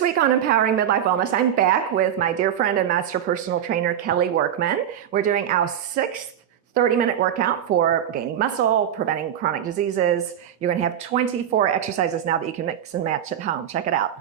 This week on Empowering Midlife Wellness, I'm back with my dear friend and master personal trainer, Kelley Workman. We're doing our sixth 30-minute workout for gaining muscle, preventing chronic diseases. You're going to have 24 exercises now that you can mix and match at home. Check it out.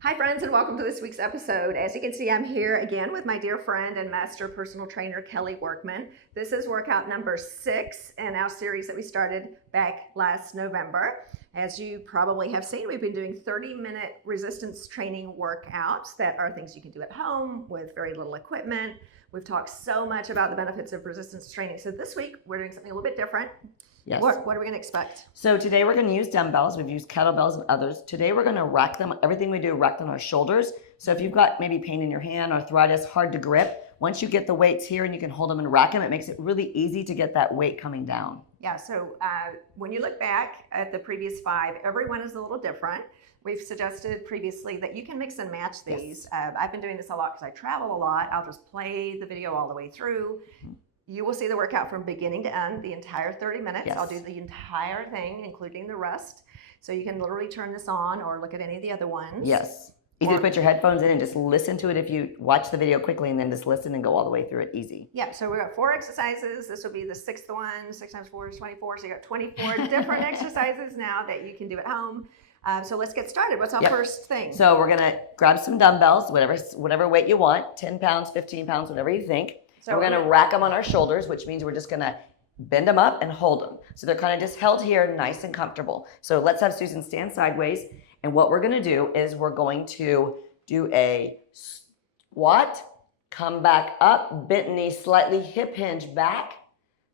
Hi friends, and welcome to this week's episode. As you can see, I'm here again with my dear friend and master personal trainer, Kelley Workman. This is workout number 6 in our series that we started back last November. As you probably have seen, we've been doing 30-minute resistance training workouts that are things you can do at home with very little equipment. We've talked so much about the benefits of resistance training. So this week, we're doing something a little bit different. Yes. What are we going to expect? So today we're going to use dumbbells. We've used kettlebells and others. Today we're going to rack them. Everything we do, rack on our shoulders. So if you've got maybe pain in your hand, arthritis, hard to grip, once you get the weights here and you can hold them and rack them, it makes it really easy to get that weight coming down. Yeah, so when you look back at the previous 5, everyone is a little different. We've suggested previously that you can mix and match these. Yes. I've been doing this a lot because I travel a lot. I'll just play the video all the way through. You will see the workout from beginning to end, the entire 30 minutes. Yes. I'll do the entire thing, including the rest. So you can literally turn this on or look at any of the other ones. Yes. Easy to put your headphones in and just listen to it if you watch the video quickly and then just listen and go all the way through it easy. Yeah, so we've got 4 exercises. This will be the 6th one. 6 times 4 is 24. So you got 24 different exercises now that you can do at home. So let's get started. What's our first thing? So we're going to grab some dumbbells, whatever weight you want, 10 pounds, 15 pounds, whatever you think. So we're going to rack them on our shoulders, which means we're just going to bend them up and hold them. So they're kind of just held here, nice and comfortable. So let's have Susan stand sideways. And what we're going to do is we're going to do a squat, come back up, bent knee slightly, hip hinge back,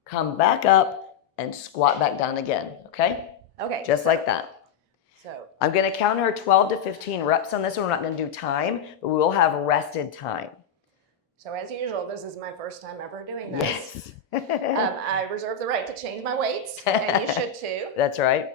come back up, and squat back down again. Okay? Okay. Just like that. So I'm going to count her 12 to 15 reps on this one. We're not going to do time, but we will have rested time. So as usual, this is my first time ever doing this. Yes. I reserve the right to change my weights, and you should too. That's right.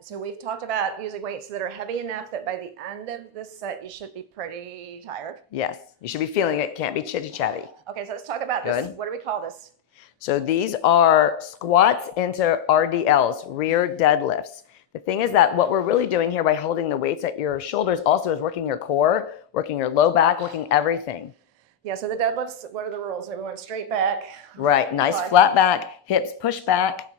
So we've talked about using weights that are heavy enough that by the end of this set, you should be pretty tired. Yes, you should be feeling it. Can't be chitty-chatty. Okay, so let's talk about this. What do we call this? So these are squats into RDLs, rear deadlifts. The thing is that what we're really doing here by holding the weights at your shoulders also is working your core, working your low back, working everything. Yeah, so the deadlifts, what are the rules? Everyone straight back. Right, nice flat back, hips push back.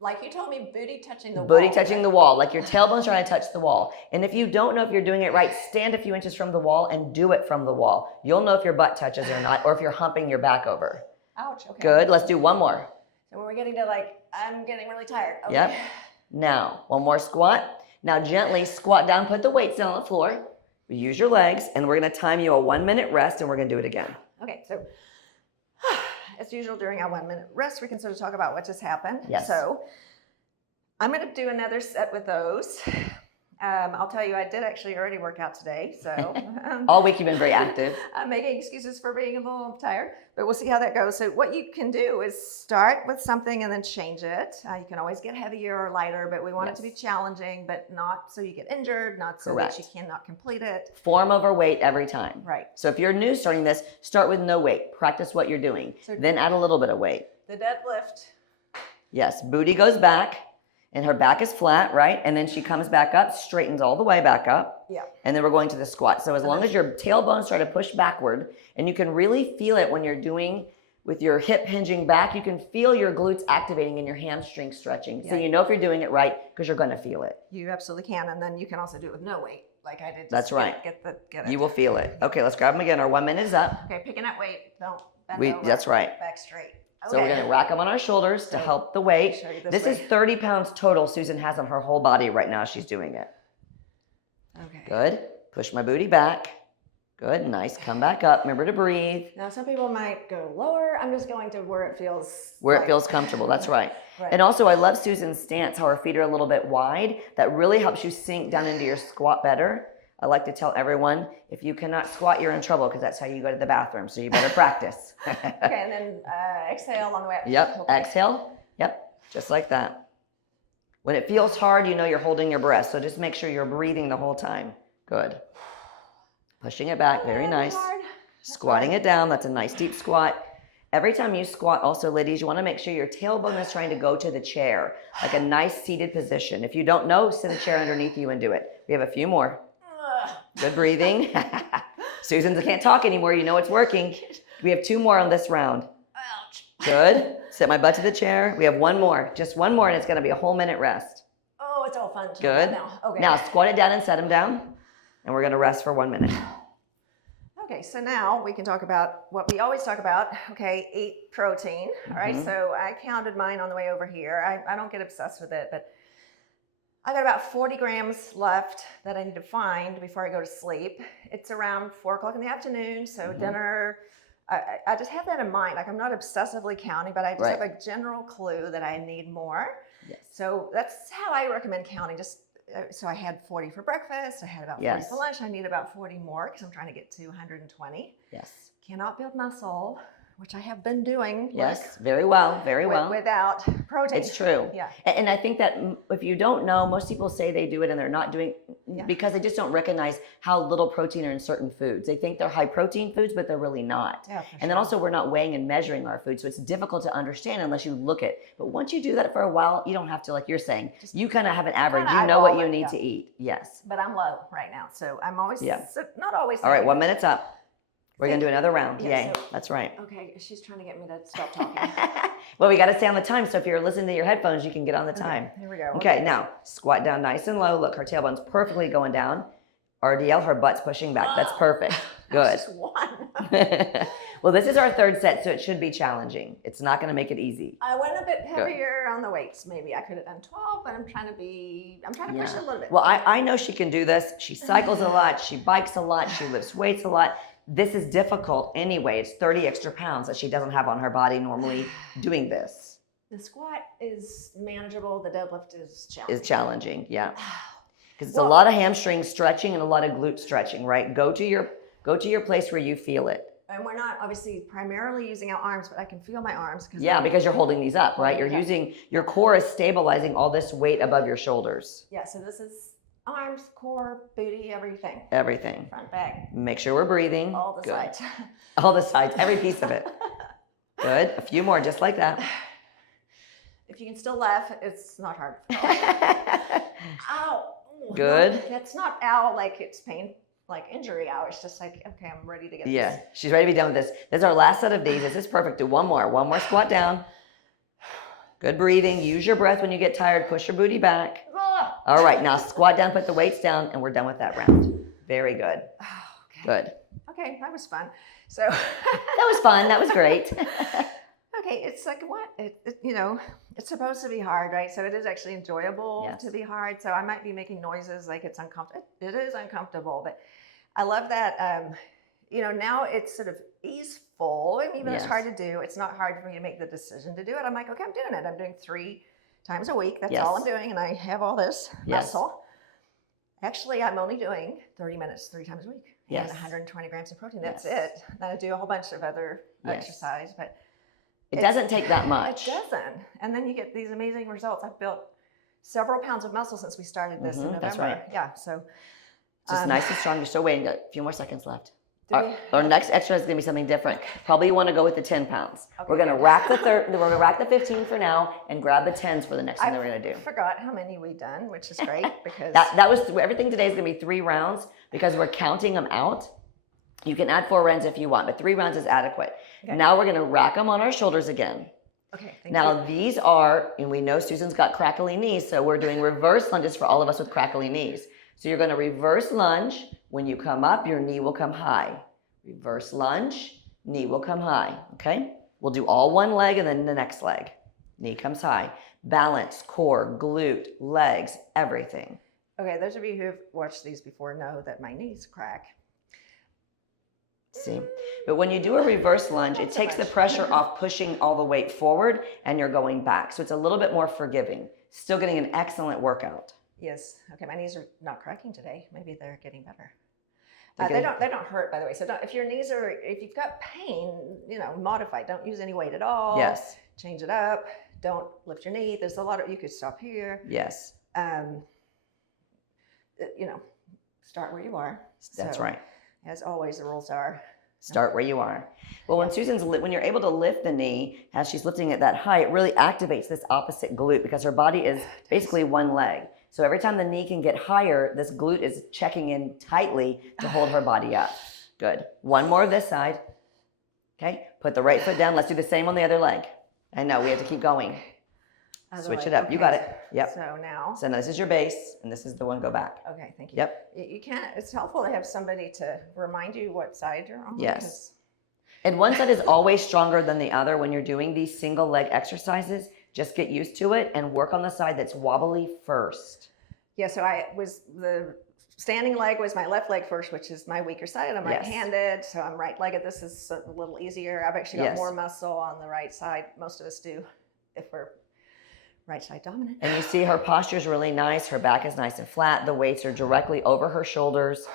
Like you told me, booty touching the wall. Booty touching the wall, like your tailbone's trying to touch the wall. And if you don't know if you're doing it right, stand a few inches from the wall and do it from the wall. You'll know if your butt touches or not, or if you're humping your back over. Ouch, okay. Good, let's do one more. So when we're getting to I'm getting really tired. Okay. Yep. Now, one more squat. Now gently squat down, put the weights down on the floor. Use your legs, and we're going to time you a 1-minute rest, and we're going to do it again. Okay, so as usual during our 1-minute rest, we can sort of talk about what just happened. Yes. So I'm going to do another set with those. I'll tell you, I did actually already work out today, so all week you've been very active. I'm making excuses for being a little tired, but we'll see how that goes. So what you can do is start with something and then change it. You can always get heavier or lighter, but we want it to be challenging, but not so you get injured, not so that you cannot complete it. Form over weight every time. Right. So if you're new starting this, start with no weight. Practice what you're doing. So then add a little bit of weight. The deadlift. Yes, booty goes back. And her back is flat, right? And then she comes back up, straightens all the way back up. Yeah. And then we're going to the squat. So as long as your tailbones try to push backward, and you can really feel it when you're doing with your hip hinging back, you can feel your glutes activating and your hamstrings stretching. Yeah. So you know if you're doing it right because you're going to feel it. You absolutely can. And then you can also do it with no weight, like I did. That's right. Get it. You will feel it. Okay, let's grab them again. Our 1 minute is up. Okay, picking up weight. Don't bend over. That's right. Back straight. Okay. So we're going to rack them on our shoulders to help the weight. This is 30 pounds total Susan has on her whole body right now. She's doing it. Okay. Good. Push my booty back. Good. Nice. Come back up. Remember to breathe. Now, some people might go lower. I'm just going to where it feels it feels comfortable. That's right. And also, I love Susan's stance, how her feet are a little bit wide. That really helps you sink down into your squat better. I like to tell everyone, if you cannot squat, you're in trouble because that's how you go to the bathroom. So you better practice. Okay, and then exhale on the way up. Yep, okay. Exhale. Yep, just like that. When it feels hard, you know you're holding your breath. So just make sure you're breathing the whole time. Good. Pushing it back, very nice. Squatting it down. That's a nice deep squat. Every time you squat, also, ladies, you want to make sure your tailbone is trying to go to the chair, like a nice seated position. If you don't know, sit a chair underneath you and do it. We have a few more. Good breathing. Susan can't talk anymore. You know it's working. We have 2 more on this round. Ouch. Good. Sit my butt to the chair. We have 1 more. Just 1 more, and it's going to be a whole minute rest. Oh, it's all fun. Good. Now. Okay. Now squat it down and set him down, and we're going to rest for 1 minute. Okay, so now we can talk about what we always talk about. Okay, eat protein. All right, so I counted mine on the way over here. I don't get obsessed with it, but I got about 40 grams left that I need to find before I go to sleep. It's around 4 o'clock in the afternoon, so dinner. I just have that in mind. Like, I'm not obsessively counting, but I just have a general clue that I need more. Yes. So that's how I recommend counting. Just so I had 40 for breakfast. I had about 40 for lunch. I need about 40 more because I'm trying to get to 120. Yes. Cannot build muscle, which I have been doing. Yes, very well, very well. Without protein. It's true. Yeah. And I think that if you don't know, most people say they do it and they're not doing because they just don't recognize how little protein are in certain foods. They think they're high protein foods, but they're really not. Yeah, and then also we're not weighing and measuring our food. So it's difficult to understand unless you look at. But once you do that for a while, you don't have to, like you're saying, you kind of have an average. You know what you need to eat. Yes. But I'm low right now. So I'm always, not always. All right, 1 minute's up. We're going to do another round. Yeah, Yay. That's right. Okay, she's trying to get me to stop talking. Well, we got to stay on the time. So if you're listening to your headphones, you can get on the time. Okay, here we go. Okay, now squat down nice and low. Look, her tailbone's perfectly going down. RDL, her butt's pushing back. That's perfect. Good. Just one. Well, this is our 3rd set, so it should be challenging. It's not going to make it easy. I went a bit heavier on the weights. Maybe I could have done 12, but I'm trying to push it a little bit. Well, I know she can do this. She cycles a lot. She bikes a lot. She lifts weights a lot. This is difficult anyway. It's 30 extra pounds that she doesn't have on her body normally doing this. The squat is manageable. The deadlift is challenging. Is challenging, yeah. Because it's a lot of hamstring stretching and a lot of glute stretching, right? Go to your place where you feel it. And we're not obviously primarily using our arms, but I can feel my arms. Because you're holding these up, right? You're using, your core is stabilizing all this weight above your shoulders. Yeah, so this is arms, core, booty, everything. Everything. Front, back. Make sure we're breathing. All the sides. All the sides, every piece of it. Good. A few more, just like that. If you can still laugh, it's not hard. Ow. Good. No, that's not ow like it's pain, like injury ow. It's just like, okay, I'm ready to get this. Yeah, she's ready to be done with this. This is our last set of these. This is perfect. Do 1 more. 1 more squat down. Good breathing. Use your breath when you get tired. Push your booty back. All right, now squat down, put the weights down, and we're done with that round. Very good. Okay. Good. Okay, that was fun. So that was fun. That was great. Okay, it's like what? It's supposed to be hard, right? So it is actually enjoyable to be hard. So I might be making noises like it's uncomfortable. It is uncomfortable, but I love that. Now it's sort of easeful, and even though it's hard to do, it's not hard for me to make the decision to do it. I'm like, okay, I'm doing it. I'm doing 3 times a week. That's all I'm doing, and I have all this muscle. Actually, I'm only doing 30 minutes 3 times a week. And 120 grams of protein. That's it. Then I do a whole bunch of other exercise, but it doesn't take that much. It doesn't. And then you get these amazing results. I've built several pounds of muscle since we started this in November. That's right. Yeah. So just nice and strong. You're still waiting. Got a few more seconds left. Our next exercise is going to be something different. Probably you want to go with the 10 pounds. Okay, we're going to rack the 15 for now and grab the 10s for the next thing that we're going to do. I forgot how many we've done, which is great because that was everything. Today is going to be 3 rounds because we're counting them out. You can add 4 rounds if you want, but 3 rounds is adequate. Okay. Now we're going to rack them on our shoulders again. Okay. Now these are, and we know Susan's got crackly knees, so we're doing reverse lunges for all of us with crackly knees. So you're going to reverse lunge. When you come up, your knee will come high. Reverse lunge, knee will come high, okay? We'll do all one leg and then the next leg. Knee comes high. Balance, core, glute, legs, everything. Okay, those of you who have watched these before know that my knees crack. See? But when you do a reverse lunge, it takes the pressure off pushing all the weight forward and you're going back. So it's a little bit more forgiving. Still getting an excellent workout. Yes. Okay, my knees are not cracking today. Maybe they're getting better. They don't hurt, by the way. So if your knees are, if you've got pain, modify. Don't use any weight at all. Yes. Change it up. Don't lift your knee. There's a lot of, you could stop here. Yes. Start where you are. That's right. As always, the rules are Start where you are. Well, when you're able to lift the knee, as she's lifting at that height, it really activates this opposite glute because her body is basically one leg. So every time the knee can get higher, this glute is checking in tightly to hold her body up. Good. One more this side. Okay. Put the right foot down. Let's do the same on the other leg. I know we have to keep going. Switch it up. Okay. You got it. Yep. So now this is your base, and this is the one go back. Okay, thank you. Yep. You can't. It's helpful to have somebody to remind you what side you're on. Yes. And one side is always stronger than the other when you're doing these single leg exercises. Just get used to it and work on the side that's wobbly first. Yeah. So the standing leg was my left leg first, which is my weaker side. I'm right-handed, so I'm right-legged. This is a little easier. I've actually got more muscle on the right side. Most of us do, if we're right side dominant. And you see her posture is really nice. Her back is nice and flat. The weights are directly over her shoulders.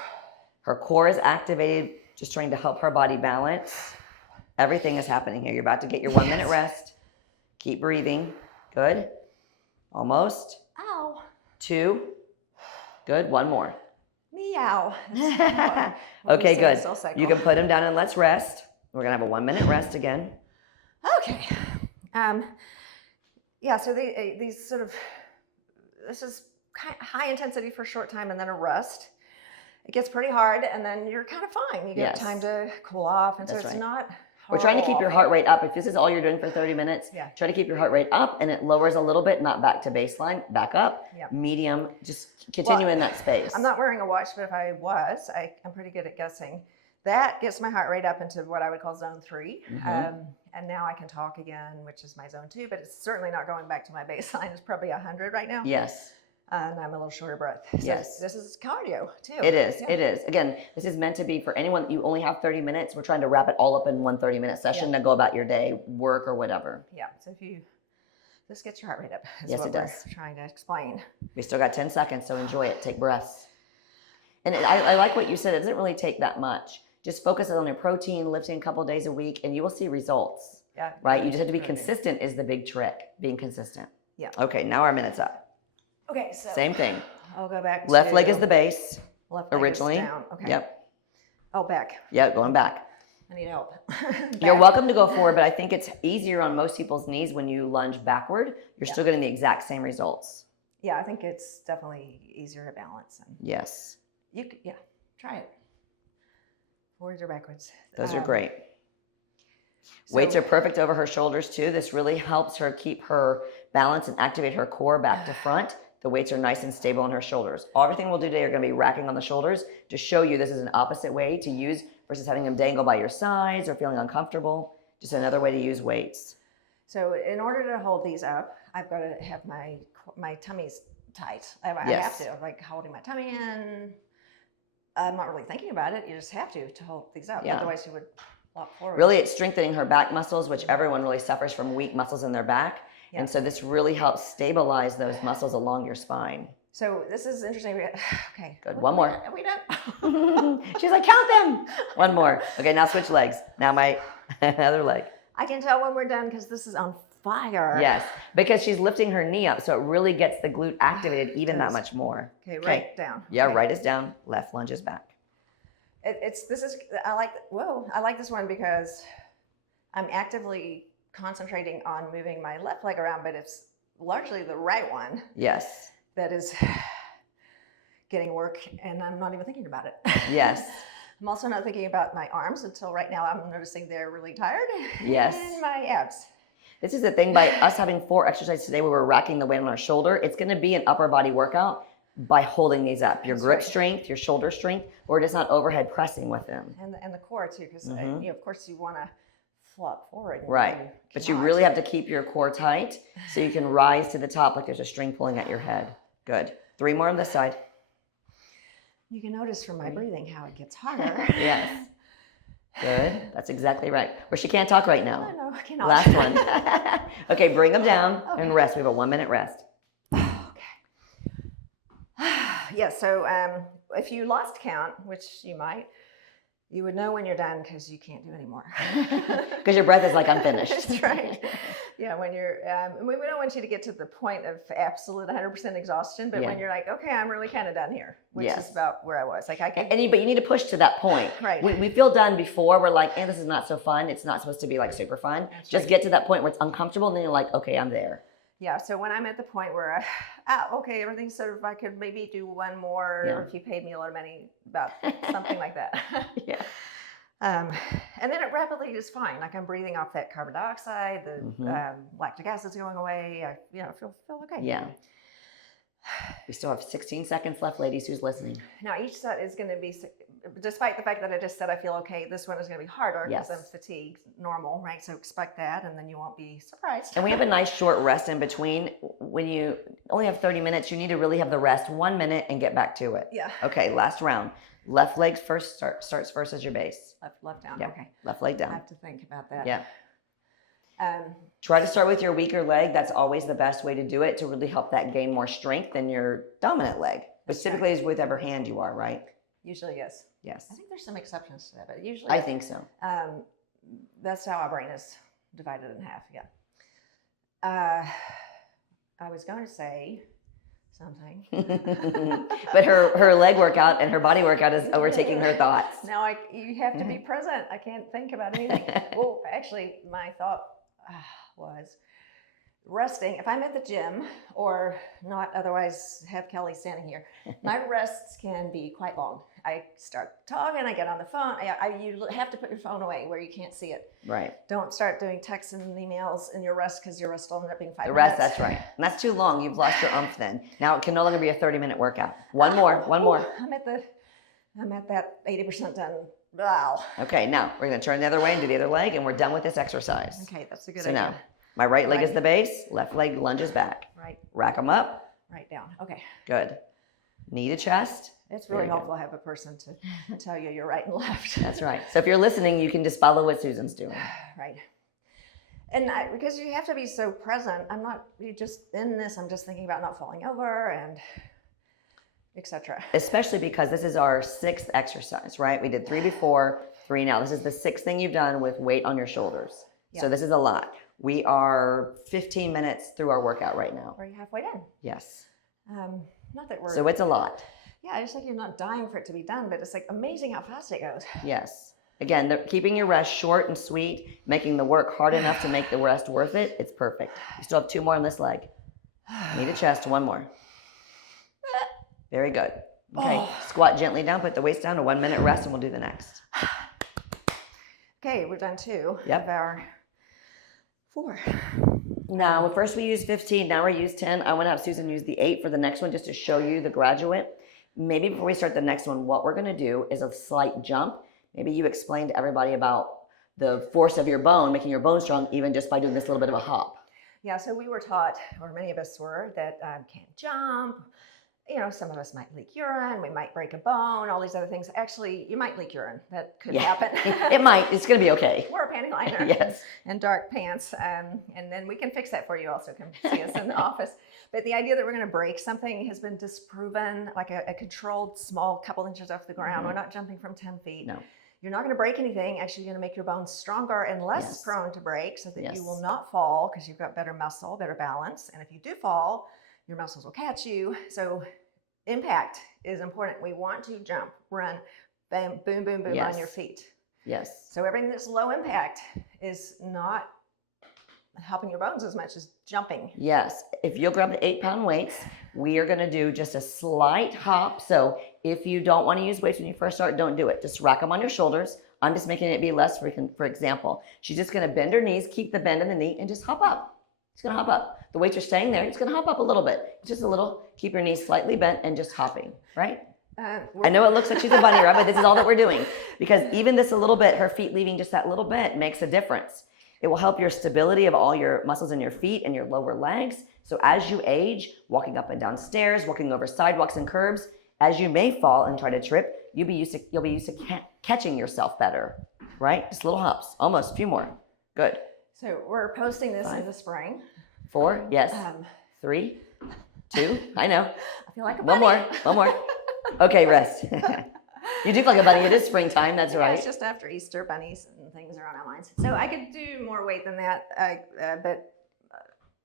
Her core is activated, just trying to help her body balance. Everything is happening here. You're about to get your 1 minute rest. Keep breathing. Good. Almost. Ow. 2. Good. 1 more. Meow. Okay, good. You can put him down and let's rest. We're going to have a 1 minute rest again. Okay. Yeah, so these sort of, this is high intensity for a short time and then a rest. It gets pretty hard and then you're kind of fine. You get time to cool off. And so it's not horrible. We're trying to keep your heart rate up. If this is all you're doing for 30 minutes, try to keep your heart rate up and it lowers a little bit, not back to baseline, back up, medium, just continue in that space. I'm not wearing a watch, but if I was, I'm pretty good at guessing. That gets my heart rate up into what I would call zone 3. And now I can talk again, which is my zone 2, but it's certainly not going back to my baseline. It's probably 100 right now. Yes. And I'm a little short of breath. So yes. This is cardio too. It is. It is. Again, this is meant to be for anyone. You only have 30 minutes. We're trying to wrap it all up in one 30-minute session to go about your day, work or whatever. Yeah. So if this gets your heart rate up. Yes, it does. We're trying to explain. We still got 10 seconds, so enjoy it. Take breaths. And I like what you said. It doesn't really take that much. Just focus on your protein, lifting a couple days a week, and you will see results. Yeah. Right? You just have to be consistent is the big trick, being consistent. Yeah. Okay, now our minute's up. Okay, so. Same thing. I'll go back Left leg is the base. Left leg originally. Is down. Okay. Yep. Oh, back. Yep, going back. I need help. You're welcome to go forward, but I think it's easier on most people's knees when you lunge backward. You're still getting the exact same results. Yeah, I think it's definitely easier to balance. Yes. You could, try it. Forwards or backwards. Those are great. Weights are perfect over her shoulders too. This really helps her keep her balance and activate her core back to front. The weights are nice and stable on her shoulders. Everything we'll do today are going to be racking on the shoulders to show you this is an opposite way to use versus having them dangle by your sides or feeling uncomfortable. Just another way to use weights. So in order to hold these up, I've got to have my tummy's tight. I have to, like holding my tummy in. I'm not really thinking about it. You just have to hold these up. Yeah. Otherwise you would flop forward. Really, it's strengthening her back muscles, which everyone really suffers from weak muscles in their back. Yeah. And so this really helps stabilize those muscles along your spine. So this is interesting. Okay. Good. One more. Are we done? She's like, count them. One more. Okay, now switch legs. Now my other leg. I can tell when we're done because this is on fire. Yes, because she's lifting her knee up, so it really gets the glute activated even that much more. Okay, right down. Yeah, okay. Right is down, left lunge is back. I like this one because I'm actively concentrating on moving my left leg around, but it's largely the right one. Yes. That is getting work, and I'm not even thinking about it. Yes. I'm also not thinking about my arms until right now I'm noticing they're really tired. Yes. And my abs. This is the thing, by us having 4 exercises today where we're racking the weight on our shoulder, it's going to be an upper body workout by holding these up. Your grip strength, your shoulder strength, or just not overhead pressing with them. And the core too, because of course you want to flop forward. Right. But you really have to keep your core tight so you can rise to the top like there's a string pulling at your head. Good. 3 more on this side. You can notice from my breathing how it gets harder. Yes. Good. That's exactly right. Where she can't talk right now. No, I cannot. Last one. Okay, bring them down and rest. We have a 1 minute rest. Yeah, so if you lost count, which you might, You would know when you're done because you can't do anymore. Because your breath is like unfinished. That's right. Yeah, when you're, we don't want you to get to the point of absolute 100% exhaustion, but when you're like, okay, I'm really kind of done here, which is about where I was. Like I can, but you need to push to that point. Right. We feel done before we're like, this is not so fun. It's not supposed to be like super fun. That's Just right. get to that point where it's uncomfortable, and then you're like, okay, I'm there. Yeah, so when I'm at the point where, okay, everything's sort of, I could maybe do one more, or if you paid me a lot of money, about something like that. Yeah. And then it rapidly is fine. Like I'm breathing off that carbon dioxide, the lactic acid's going away. I feel okay. Yeah. We still have 16 seconds left, ladies who's listening. Now each set is going to be, despite the fact that I just said I feel okay, this one is going to be harder because I'm fatigued, normal, right? So expect that, and then you won't be surprised. And we have a nice short rest in between. When you only have 30 minutes, you need to really have the rest 1 minute and get back to it. Yeah. Okay, last round. Left leg first starts first as your base. Left down. Yeah. Okay. Left leg down. I have to think about that. Yeah. Try to start with your weaker leg. That's always the best way to do it, to really help that gain more strength than your dominant leg. But typically is with whatever hand you are, right? Usually, yes. Yes. I think there's some exceptions to that, but usually I think so. That's how our brain is divided in half. Yeah. I was going to say something. But her leg workout and her body workout is overtaking her thoughts. Now you have to be present. I can't think about anything. Well, actually, my thought was resting. If I'm at the gym or not otherwise have Kelley standing here, my rests can be quite long. I start talking, I get on the phone. You have to put your phone away where you can't see it. Right. Don't start doing texts and emails in your rest, because your rest will end up being 5 minutes. The rest, that's right. And that's too long. You've lost your umph then. Now it can no longer be a 30-minute workout. One more. I'm at that 80% done. Wow. Okay, now we're going to turn the other way and do the other leg, and we're done with this exercise. Okay, that's a good idea. idea. So now, my right leg is the base, left leg lunges back. Right. Rack them up. Right down. Okay. Good. Knee to chest. It's really helpful to have a person to tell you you're right and left. That's right. So if you're listening, you can just follow what Susan's doing. Right. And because you have to be so present, I'm just thinking about not falling over and etc. Especially because this is our 6th exercise, right? We did 3 before, 3 now. This is the 6th thing you've done with weight on your shoulders. Yeah. So this is a lot. We are 15 minutes through our workout right now. Are you halfway done? Yes. Not that we're... So it's a lot. Yeah, it's like you're not dying for it to be done, but it's like amazing how fast it goes. Yes. Again, keeping your rest short and sweet, making the work hard enough to make the rest worth it, it's perfect. You still have 2 more on this leg. Knee to chest, 1 more. Very good. Okay, squat gently down, put the waist down, a 1 minute rest, and we'll do the next. Okay, we've done 2 of our 4. Now, first we used 15, now we use 10. I want to have Susan use the 8 for the next one just to show you the graduate. Maybe before we start the next one, what we're going to do is a slight jump. Maybe you explain to everybody about the force of your bone, making your bone strong, even just by doing this little bit of a hop. Yeah, so we were taught, or many of us were, that can't jump. Some of us might leak urine, we might break a bone, all these other things. Actually, you might leak urine. That could happen. It might. It's going to be okay. Wear a panty liner. Yes. And dark pants. And then we can fix that for you also. Come see us in the office. But the idea that we're going to break something has been disproven, like a controlled small couple inches off the ground. We're not jumping from 10 feet. No. You're not going to break anything. Actually, you're going to make your bones stronger and less prone to break, so that you will not fall, because you've got better muscle, better balance. And if you do fall, your muscles will catch you. So impact is important. We want to jump, run, bam, boom, boom, boom on your feet. Yes. So everything that's low impact is not helping your bones as much as jumping. Yes. If you'll grab the 8-pound weights, we are going to do just a slight hop. So if you don't want to use weights when you first start, don't do it. Just rack them on your shoulders. I'm just making it be less, for example. She's just going to bend her knees, keep the bend in the knee, and just hop up. It's going to hop up. The weights are staying there. It's going to hop up a little bit. Just a little. Keep your knees slightly bent and just hopping, right? I know it looks like she's a bunny rabbit, but this is all that we're doing. Because even this a little bit, her feet leaving just that little bit makes a difference. It will help your stability of all your muscles in your feet and your lower legs. So as you age, walking up and down stairs, walking over sidewalks and curbs, as you may fall and try to trip, you'll be used to catching yourself better, right? Just little hops, almost a few more. Good. So we're posting this in the spring. 4, yes. 3, 2, I know. I feel like a bunny. One more. Okay, rest. You do feel like a bunny. It is springtime. That's Yeah, right. it's just after Easter, bunnies and things are on our minds. So I could do more weight than that, but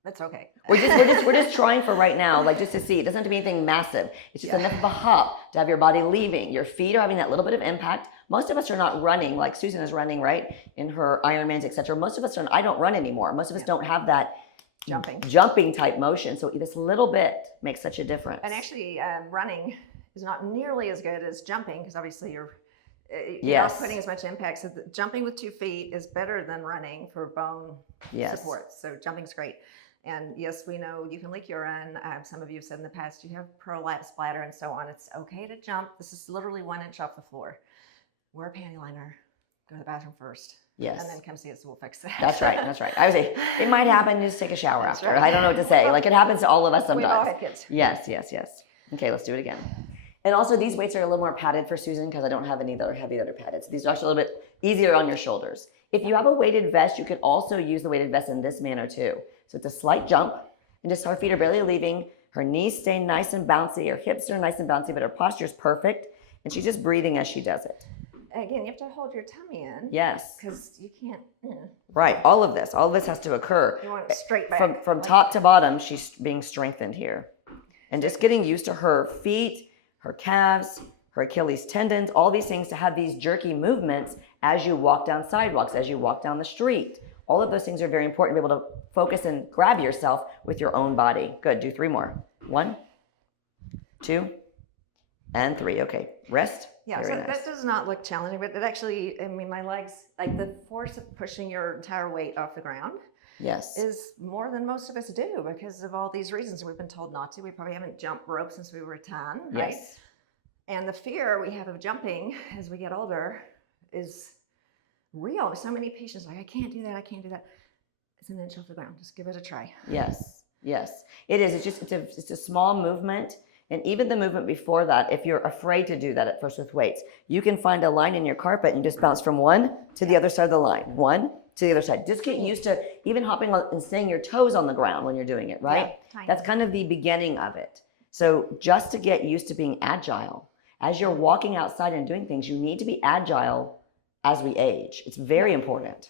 that's okay. We're just trying for right now, like just to see. It doesn't have to be anything massive. It's just enough of a hop to have your body leaving. Your feet are having that little bit of impact. Most of us are not running like Susan is running, right? In her Ironmans, etc. Most of us I don't run anymore. Most of us don't have that jumping type motion. So this little bit makes such a difference. And actually, running is not nearly as good as jumping because obviously you're not putting as much impact. So jumping with 2 feet is better than running for bone support. So jumping's great. And yes, we know you can leak urine. Some of you have said in the past you have prolapse bladder and so on. It's okay to jump. This is literally 1 inch off the floor. Wear a panty liner. Go to the bathroom first. Yes. And then come see us. We'll fix that. That's right. That's right. I would say it might happen. Just take a shower after. Right. I don't know what to say. Like it happens to all of us sometimes. We've all had kids. Yes. Okay, let's do it again. And also these weights are a little more padded for Susan because I don't have any that are heavy that are padded. So these are actually a little bit easier on your shoulders. If you have a weighted vest, you can also use the weighted vest in this manner too. So it's a slight jump and just her feet are barely leaving. Her knees stay nice and bouncy. Her hips are nice and bouncy, but her posture is perfect. And she's just breathing as she does it. Again, you have to hold your tummy in. Yes. Because you can't. Right. All of this has to occur. You want it straight back. From top to bottom, she's being strengthened here. And just getting used to her feet, her calves, her Achilles tendons, all these things to have these jerky movements as you walk down sidewalks, as you walk down the street. All of those things are very important to be able to focus and grab yourself with your own body. Good. Do 3 more. 1, 2, and 3. Okay. Rest. Yeah, so that does not look challenging, but it actually, I mean, my legs, like the force of pushing your entire weight off the ground is more than most of us do because of all these reasons we've been told not to. We probably haven't jumped rope since we were 10, right? Yes. And the fear we have of jumping as we get older is real. So many patients are like, I can't do that. It's an inch off the ground. Just give it a try. Yes. It is. It's a small movement. And even the movement before that, if you're afraid to do that at first with weights, you can find a line in your carpet and just bounce from one to the other side of the line, one to the other side. Just get used to even hopping and staying your toes on the ground when you're doing it, right? Yeah, that's kind of the beginning of it. So just to get used to being agile, as you're walking outside and doing things, you need to be agile as we age. It's very important.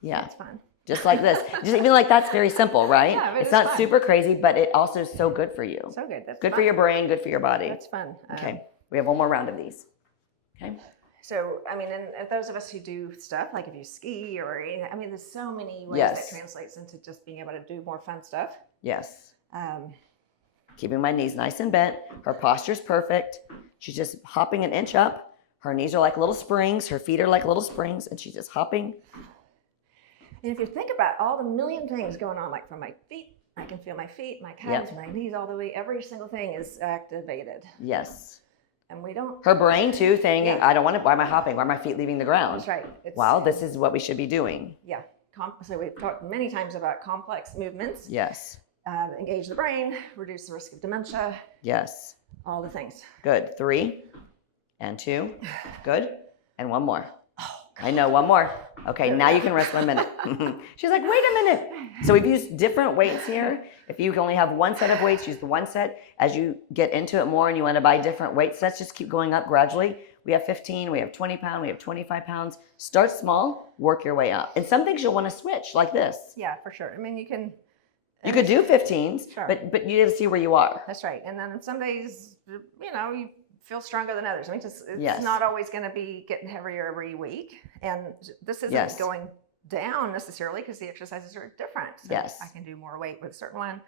Yeah. It's fun. Just like this. Just even like that's very simple, right? Yeah, but it's not fun. Super crazy, but it also is so good for you. So good. That's good fun. for your brain, good for your body. That's fun. Okay. We have one more round of these. Okay. So, I mean, and those of us who do stuff, like if you ski or anything, I mean, there's so many ways that translates into just being able to do more fun stuff. Yes. Keeping my knees nice and bent. Her posture's perfect. She's just hopping an inch up. Her knees are like little springs. Her feet are like little springs, and she's just hopping. And if you think about all the million things going on, like from my feet, I can feel my feet, my calves, my knees, all the way, every single thing is activated. Yes. And we don't. Her brain too, thinking, I don't want to, why am I hopping? Why are my feet leaving the ground? That's right. Wow, this is what we should be doing. Yeah. So we've talked many times about complex movements. Yes. Engage the brain, reduce the risk of dementia. Yes. All the things. Good. 3 and 2. Good. And 1 more. I know, 1 more. Okay, now you can rest 1 minute. She's like, wait a minute. So we've used different weights here. If you can only have 1 set of weights, use the 1 set. As you get into it more and you want to buy different weight sets, just keep going up gradually. We have 15, we have 20 pounds, we have 25 pounds. Start small, work your way up. And some things you'll want to switch like this. Yeah, for sure. I mean, you can. You could do 15s, sure. but you have to see where you are. That's right. And then some days, you feel stronger than others. I mean, it's not always going to be getting heavier every week. And this isn't going down necessarily because the exercises are different. So I can do more weight with a certain one.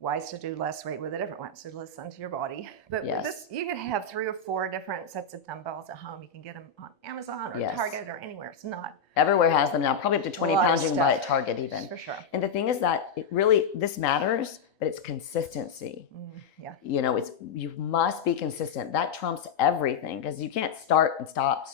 Wise to do less weight with a different one. So listen to your body. But with this, you could have 3 or 4 different sets of dumbbells at home. You can get them on Amazon or Target or anywhere. It's not. Everywhere has them now. Probably up to 20 pounds you can buy at Target even. For sure. And the thing is that this matters, but it's consistency. You must be consistent. That trumps everything because you can't start and stop.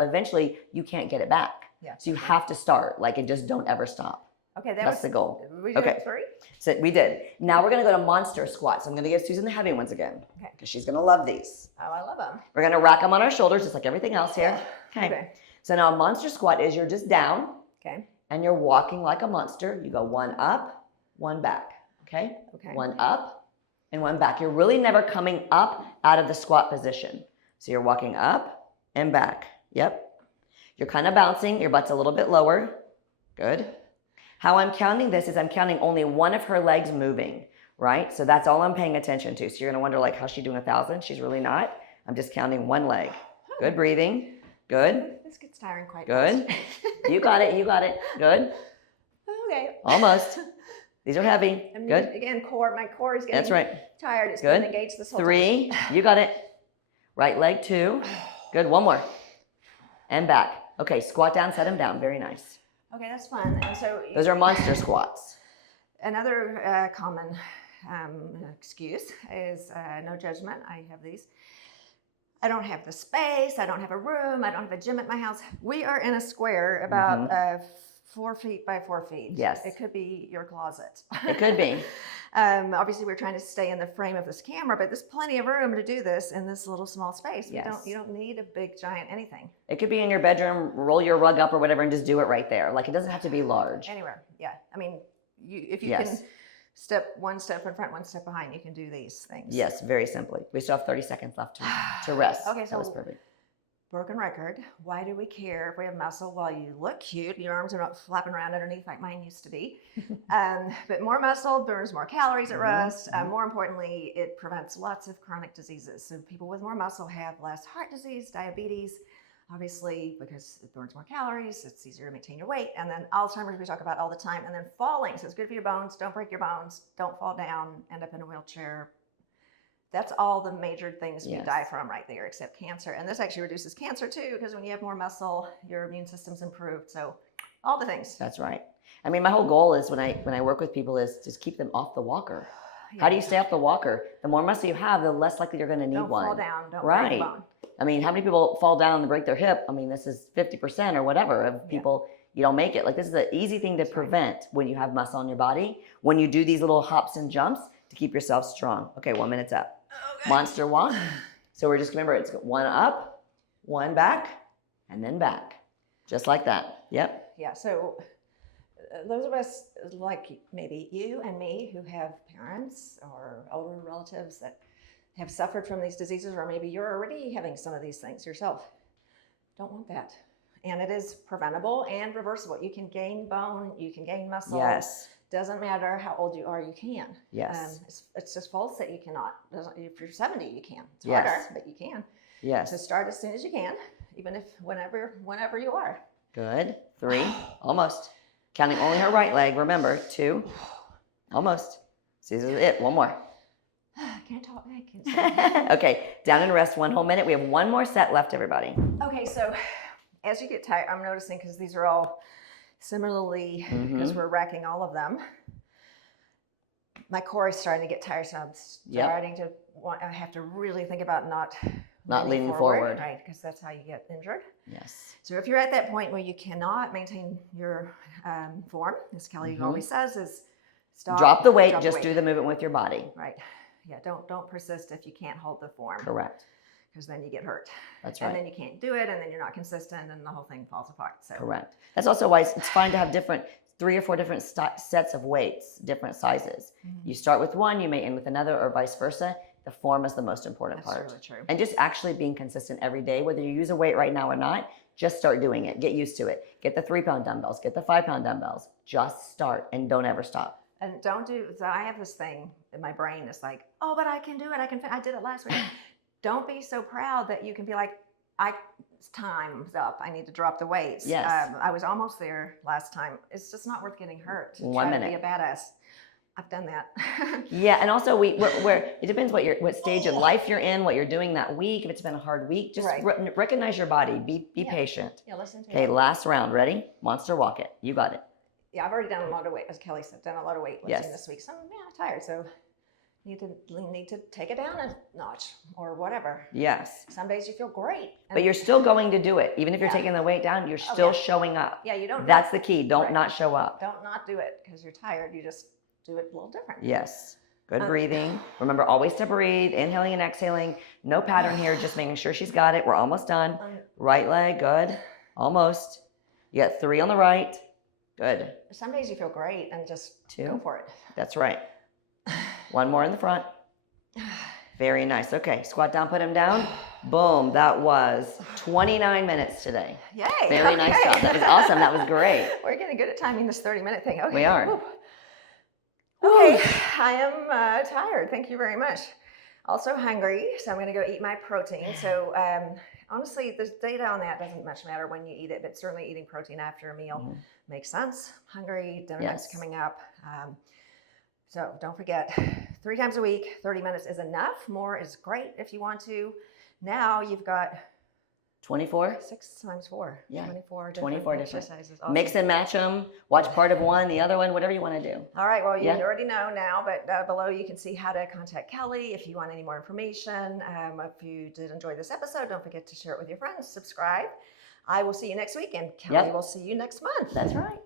Eventually, you can't get it back. Yeah. So you have to start, and just don't ever stop. Okay, that's the goal. We did 3? So we did. Now we're going to go to monster squats. I'm going to give Susan the heavy ones again because she's going to love these. Oh, I love them. We're going to rack them on our shoulders just like everything else here. Okay. So now a monster squat is you're just down. Okay. And you're walking like a monster. You go 1 up, 1 back. Okay? 1 up and 1 back. You're really never coming up out of the squat position. So you're walking up and back. Yep. You're kind of bouncing. Your butt's a little bit lower. Good. How I'm counting this is I'm counting only one of her legs moving, right? So that's all I'm paying attention to. So you're going to wonder, like, how's she doing 1,000? She's really not. I'm just counting one leg. Good breathing. Good. This gets tiring quite Good. fast. You got it. You got it. Good. Okay. Almost. These are heavy. And Good. Again, my core is getting That's right. tired. It's Good. been engaged this whole 3. time. You got it. Right leg 2. Good. One more. And back. Okay. Squat down. Set him down. Very nice. Okay, that's fun. And so Those are monster squats. another common excuse is no judgment. I have these. I don't have the space. I don't have a room. I don't have a gym at my house. We are in a square about 4 feet by 4 feet. Yes. It could be your closet. It could be. Obviously, we're trying to stay in the frame of this camera, but there's plenty of room to do this in this little small space. Yes. You don't need a big, giant anything. It could be in your bedroom, roll your rug up or whatever and just do it right there. Like, it doesn't have to be large. Anywhere, yeah. I mean, if you Yes. can one step in front, one step behind, you can do these things. Yes, very simply. We still have 30 seconds left to rest. Okay, so that was perfect. broken record. Why do we care if we have muscle? While you look cute, your arms are not flapping around underneath like mine used to be. But more muscle burns more calories at rest. More importantly, it prevents lots of chronic diseases. So people with more muscle have less heart disease, diabetes, obviously, because it burns more calories. It's easier to maintain your weight. And then Alzheimer's we talk about all the time. And then falling. So it's good for your bones. Don't break your bones. Don't fall down. End up in a wheelchair. That's all the major things we die from right there, except cancer. And this actually reduces cancer too, because when you have more muscle, your immune system's improved. So all the things. That's right. I mean, my whole goal is when I work with people is just keep them off the walker. How do you stay off the walker? The more muscle you have, the less likely you're going to need one. Don't fall down. Don't break a bone. I mean, how many people fall down and break their hip? I mean, this is 50% or whatever of people, you don't make it. Like, this is an easy thing to prevent when you have muscle on your body, when you do these little hops and jumps to keep yourself strong. Okay, 1 minute's up. Okay. Monster walk. So we're just, remember, it's one up, one back, and then back. Just like that. Yep. Yeah, so those of us like maybe you and me who have parents or older relatives that have suffered from these diseases, or maybe you're already having some of these things yourself, don't want that. And it is preventable and reversible. You can gain bone, you can gain muscle. Yes. Doesn't matter how old you are, you can. Yes. It's just false that you cannot. If you're 70, you can. It's harder, but you can. Yes. So start as soon as you can, even if whenever you are. Good. 3. Almost. Counting only her right leg. Remember, 2. Almost. See, this is it. One more. I can't talk. I can't. Okay. Down and rest 1 whole minute. We have 1 more set left, everybody. Okay. So as you get tired, I'm noticing, because these are all similarly, because we're racking all of them, my core is starting to get tired. So I'm starting to I have to really think about not leaning forward. Right. Because that's how you get injured. Yes. So if you're at that point where you cannot maintain your form, as Kelley always says, is stop. Drop the weight. Just do the movement with your body. Right. Yeah. Don't persist if you can't hold the form. Correct. Because then you get hurt. That's right. And then you can't do it, and then you're not consistent, and the whole thing falls apart. So. Correct. That's also why it's fine to have 3 or 4 different sets of weights, different sizes. You start with one, you may end with another, or vice versa. The form is the most important part. That's really true. And just actually being consistent every day, whether you use a weight right now or not, just start doing it. Get used to it. Get the 3-pound dumbbells. Get the 5-pound dumbbells. Just start and don't ever stop. And don't do. So I have this thing in my brain that's like, oh, but I can do it. I did it last week. Don't be so proud that you can be like, time's up. I need to drop the weights. Yes. I was almost there last time. It's just not worth getting hurt. 1 minute. To be a badass. I've done that. Yeah, and also we're it depends what stage of life you're in, what you're doing that week. If it's been a hard week, just recognize your body. Be patient. Yeah, listen to it. Okay, last round. Ready? Monster walk it. You got it. Yeah, I've already done a lot of weight, as Kelley said, done a lot of weightlifting this week. So I'm tired, so need to take it down a notch or whatever. Yes. Some days you feel great. But you're still going to do it. Even if you're taking the weight down, you're still showing up. Yeah, you don't. That's the key. Don't not show up. Don't not do it because you're tired. You just do it a little different. Yes. Good breathing. Remember always to breathe, inhaling and exhaling. No pattern here, just making sure she's got it. We're almost done. Right leg, good. Almost. You got 3 on the right. Good. Some days you feel great and just 2. go for it. That's right. 1 more in the front. Very nice. Okay, squat down, put him down. Boom. That was 29 minutes today. Yay. Very nice job. That was awesome. That was great. We're getting good at timing this 30-minute thing. Okay. We are. Whew. Okay, I am tired. Thank you very much. Also hungry, so I'm going to go eat my protein. So honestly, the data on that doesn't much matter when you eat it, but certainly eating protein after a meal makes sense. Hungry, dinner time's coming up. So don't forget, 3 times a week, 30 minutes is enough. More is great if you want to. Now you've got 24? 6 times 4. Yeah. 24 different exercises. Awesome. Mix and match them. Watch part of one, the other one, whatever you want to do. All right. Well, you already know now, but below you can see how to contact Kelley if you want any more information. If you did enjoy this episode, don't forget to share it with your friends. Subscribe. I will see you next week, and Kelley will see you next month. That's right.